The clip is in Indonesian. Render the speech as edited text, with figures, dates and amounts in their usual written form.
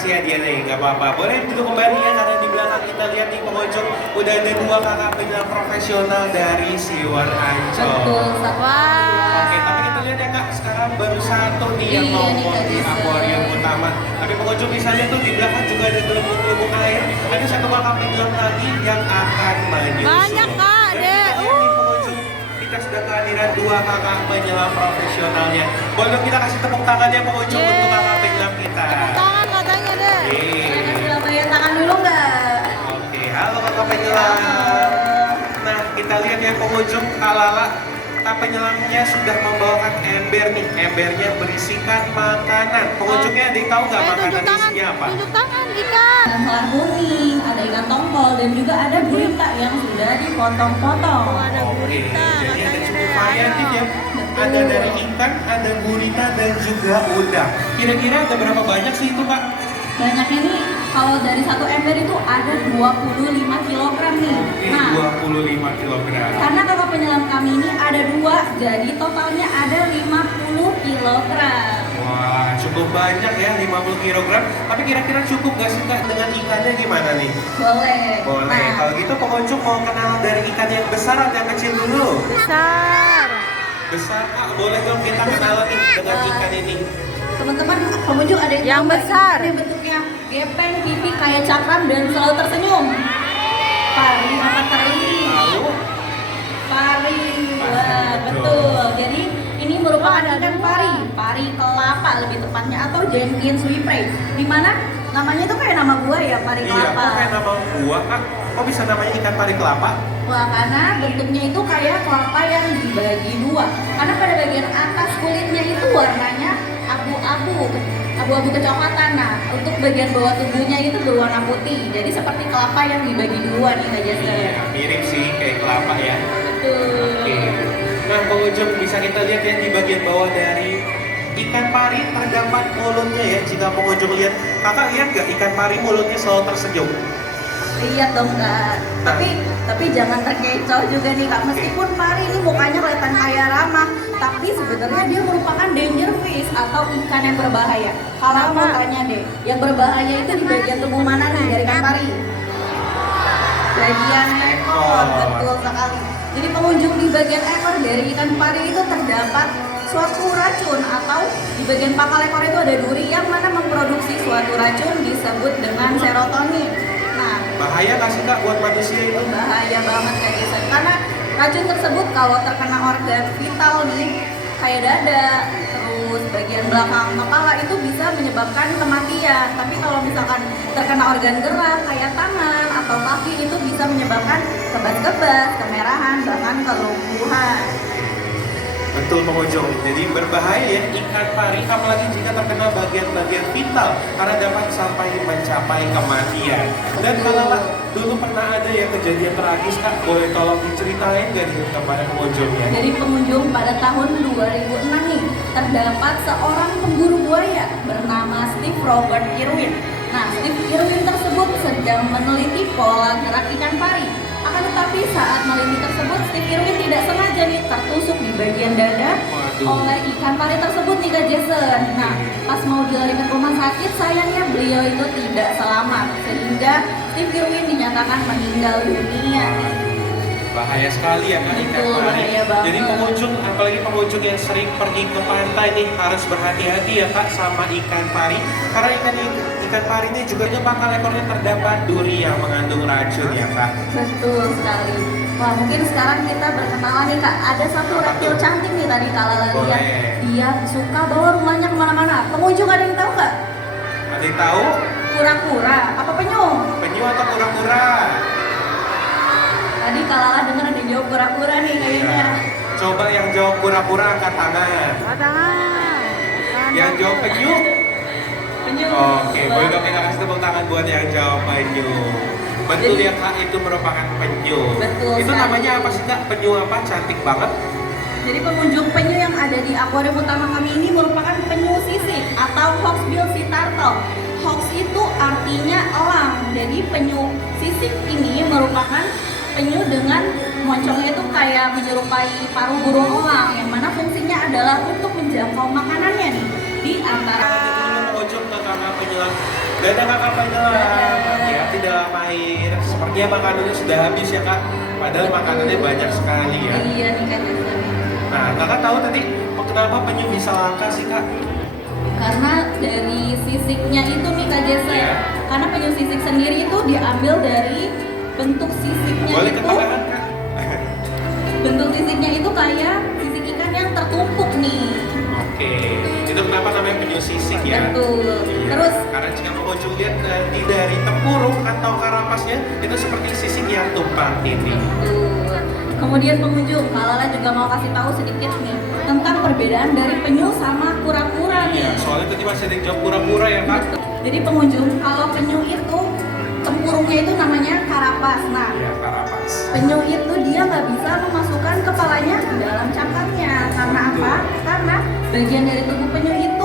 kasih hadiah nih, nggak apa-apa. Boleh duduk kembali ya, karena di belakang kita lihat nih pengunjung udah ada dua kakak penyelam profesional dari Siwan Ancol. Betul, wah. Oke, tapi kita lihat ya kak, sekarang baru satu nih yang Iya, nongol nih, di Kak, akuarium utama. Tapi pengunjung bisa lihat tuh di belakang juga ada gelembung-gelembung air. Ada satu kakak penyelam lagi yang akan menyusul. Banyak, Kak, Dan Dek. kita lihat nih pengunjung, kita sudah kehadiran dua kakak penyelam profesionalnya. Boleh dong kita kasih tepuk tangannya pengunjung Yeay. untuk kakak penyelam kita. Tepuk tangan katanya deh. Yeay. Lambaian tangan dulu nggak? Oke, halo kakak penyelam. Nah, kita lihat ya pengunjung, Kak Lala, kakak penyelamnya sudah membawakan ember nih. Embernya berisikan makanan. Pengunjungnya ada yang tahu nggak makanan tunjuk tangan, isinya apa? tunjuk tangan ikan. Ada selar kuning, ada ikan tongkol, dan juga ada gurita yang sudah dipotong-potong. Oh, ada Oke, gurita jadi ada katanya cukup deh. variatif ya. Ada dari ikan, ada gurita, dan juga udang. Kira-kira ada berapa banyak sih itu kak? Banyaknya nih, kalau dari satu ember itu ada 25 kg nih. Oke, Nah, 25 kilogram. karena kakak penyelam kami ini ada dua, jadi totalnya ada 50 kg. Wah, cukup banyak ya, 50 kilogram. Tapi kira-kira cukup nggak sih kak dengan ikannya gimana nih? Boleh. Boleh. Nah, Kalau gitu pengunjung mau kenal dari ikan yang besar atau yang kecil dulu? Besar. Besar kak, boleh dong kita kenalan nih dengan ikan ini. teman-teman pengunjung ada yang Yang tahu nggak besar. ikan yang bentuknya gepeng, pipi kayak cakram dan selalu tersenyum? Pari apa teri? Lalu, Pari, wah betul. Jadi ini merupakan ikan pari, pari kelapa lebih tepatnya atau Jenkins Cypress. Di mana namanya itu kayak nama buah ya, pari iya, kelapa. kok kayak nama buah kak? Kok bisa namanya ikan pari kelapa? Wah, karena bentuknya itu kayak kelapa yang dibagi dua. Karena pada bagian atas kulitnya itu warnanya abu-abu kecoklatan. Nah, untuk bagian bawah tubuhnya itu berwarna putih. Jadi seperti kelapa yang dibagi dua nih Kak Jason. Iya, mirip sih kayak kelapa ya. Betul. Oke. Nah, pengunjung bisa kita lihat ya di bagian bawah dari ikan pari terdapat mulutnya ya. Jika pengunjung lihat, kakak lihat nggak ikan pari mulutnya selalu tersenyum? Lihat dong Kak. Tapi jangan terkecoh juga nih Kak. Meskipun pari ini mukanya kelihatan kayak ramah, tapi sebenarnya dia merupakan danger fish atau ikan yang berbahaya. Kalau mau tanya deh, yang berbahaya itu di bagian tubuh mana nih dari ikan pari? Bagian ekor, betul sekali. Jadi pengunjung di bagian ekor dari ikan pari itu terdapat suatu racun atau di bagian pangkal ekor itu ada duri yang mana memproduksi suatu racun disebut dengan serotonin. Nah, Bahaya nggak sih kak buat manusia itu? bahaya banget Kak Jason karena racun tersebut kalau terkena organ vital nih kayak dada terus bagian belakang kepala itu bisa menyebabkan kematian. Tapi kalau misalkan terkena organ gerak kayak tangan atau kaki itu bisa menyebabkan kebas-kebas, kemerahan, bahkan kelumpuhan. Betul pengunjung, jadi berbahaya ya ikan pari apalagi jika terkena bagian-bagian vital karena dapat sampai mencapai kematian. Dan kalau dulu pernah ada ya kejadian tragis kak, boleh tolong diceritain gak nih kepada pengunjungnya? Jadi pengunjung pada tahun 2006 nih terdapat seorang pemburu buaya bernama Steve Robert Irwin. Nah, Steve Irwin tersebut sedang meneliti pola gerak ikan pari. Akan tetapi saat meneliti tersebut, Steve Irwin tidak sengaja nih tertusuk di bagian dada oleh ikan pari tersebut nih Kak Jason. Nah, pas mau dilarikan ke rumah sakit, sayangnya beliau itu tidak selamat sehingga Steve Irwin dinyatakan meninggal dunia. Bahaya sekali ya kak ikan Betul, pari. bahaya banget. Jadi pengunjung, apalagi pengunjung yang sering pergi ke pantai nih harus berhati-hati ya kak sama ikan pari. Karena ikan pari ini juga pangkal ekornya terdapat duri yang mengandung racun ya kak. Betul sekali. Wah, mungkin sekarang kita berkenalan nih Kak. Ada satu reptil cantik nih tadi Kak Lala lihat. Boleh. Dia suka bawa rumahnya kemana-mana. Pengunjung ada yang tahu nggak? Ada yang tahu? Kura-kura apa penyu? Penyu atau kura-kura? Tadi Kak Lala dengar ada yang jawab kura-kura nih kayaknya. Ya. Coba yang jawab kura-kura angkat tangan. Tangan. Yang jawab penyu? Penyu. Oke, boleh dong kita kasih tepuk tangan buat yang jawab penyu. Betul ya kak, itu merupakan penyu. Betul Itu sekali. namanya apa sih kak? Penyu apa? Cantik banget. Jadi pengunjung penyu yang ada di akuarium utama kami ini merupakan penyu sisik atau hawksbill sea turtle. Hawks itu artinya elang. Jadi penyu sisik ini merupakan penyu dengan moncongnya itu kayak menyerupai paruh burung elang, yang mana fungsinya adalah untuk menjangkau makanannya nih di antara. Pengunjung ke kakak penyelam Dadah kakak penyelam. Ya, tidak mahir. Sepertinya makanannya sudah habis ya kak. Padahal makanannya banyak sekali ya. Iya nih Kak Jasa. Nah, kakak tahu tadi kenapa penyu bisa langka sih kak? Karena dari sisiknya itu nih Kak Jasa. Iya. Karena penyu sisik sendiri itu diambil dari bentuk sisiknya Boleh ke itu. tangan kak? Bentuk sisiknya itu kayak sisik ikan yang tertumpuk nih. Oke, itu kenapa namanya penyu sisik ya? Betul. Iya. Terus Karena jika pengunjung lihat nanti dari tempurung atau karapasnya itu seperti sisik yang tumpang ini. betul. Kemudian pengunjung, Kak Lala juga mau kasih tahu sedikit nih tentang perbedaan dari penyu sama kura-kura nih. Iya, soalnya tadi masih ada yang jawab pura-pura ya kak? Jadi pengunjung, kalau penyu itu tempurungnya itu namanya karapas. Nah, Iya, karapas. penyu itu dia nggak bisa memasukkan kepalanya ke dalam cangkangnya. Karena apa? Karena bagian dari tubuh penyu itu